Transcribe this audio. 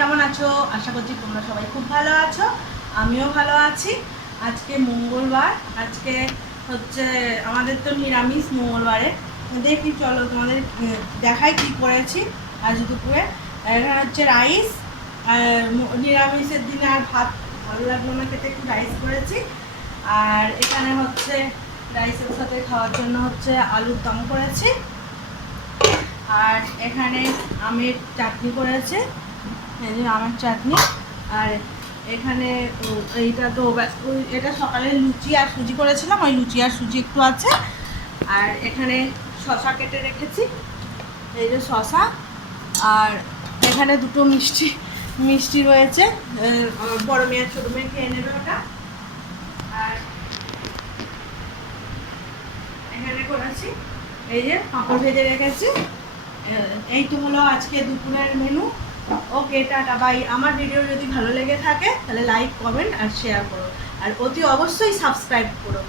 কেমন আছো? আশা করছি তোমরা সবাই খুব ভালো আছো, আমিও ভালো আছি। আজকে মঙ্গলবার, আজকে হচ্ছে আমাদের তো নিরামিষ মঙ্গলবারে। দেখি চলো তোমাদের দেখাই কি করেছি আজ দুপুরে। এখানে হচ্ছে রাইস, নিরামিষের দিনে আর ভাত ভালো লাগলো না খেতে, একটু রাইস করেছি। আর এখানে হচ্ছে রাইসের সাথে খাওয়ার জন্য হচ্ছে আলুর দম করেছি। আর এখানে আমের চাটনি করেছে, এই যে আমের চাটনি। আর এখানে এইটা তো এটা সকালে লুচি আর সুজি করেছিলাম, ওই লুচি আর সুজি একটু আছে। আর এখানে শশা কেটে রেখেছি, এই যে শশা। আর এখানে দুটো মিষ্টি মিষ্টি রয়েছে, বড় মেয়ে ছোটো মেয়ে খেয়ে নেবে ওটা। আর এখানে করেছি এই যে পাঁপড় ভেজে রেখেছি। এই তো হলো আজকে দুপুরের মেনু। ওকে, টাটা বাই। আমার ভিডিও যদি ভালো লেগে থাকে তাহলে লাইক, কমেন্ট আর শেয়ার করো, আর অতি অবশ্যই সাবস্ক্রাইব করো।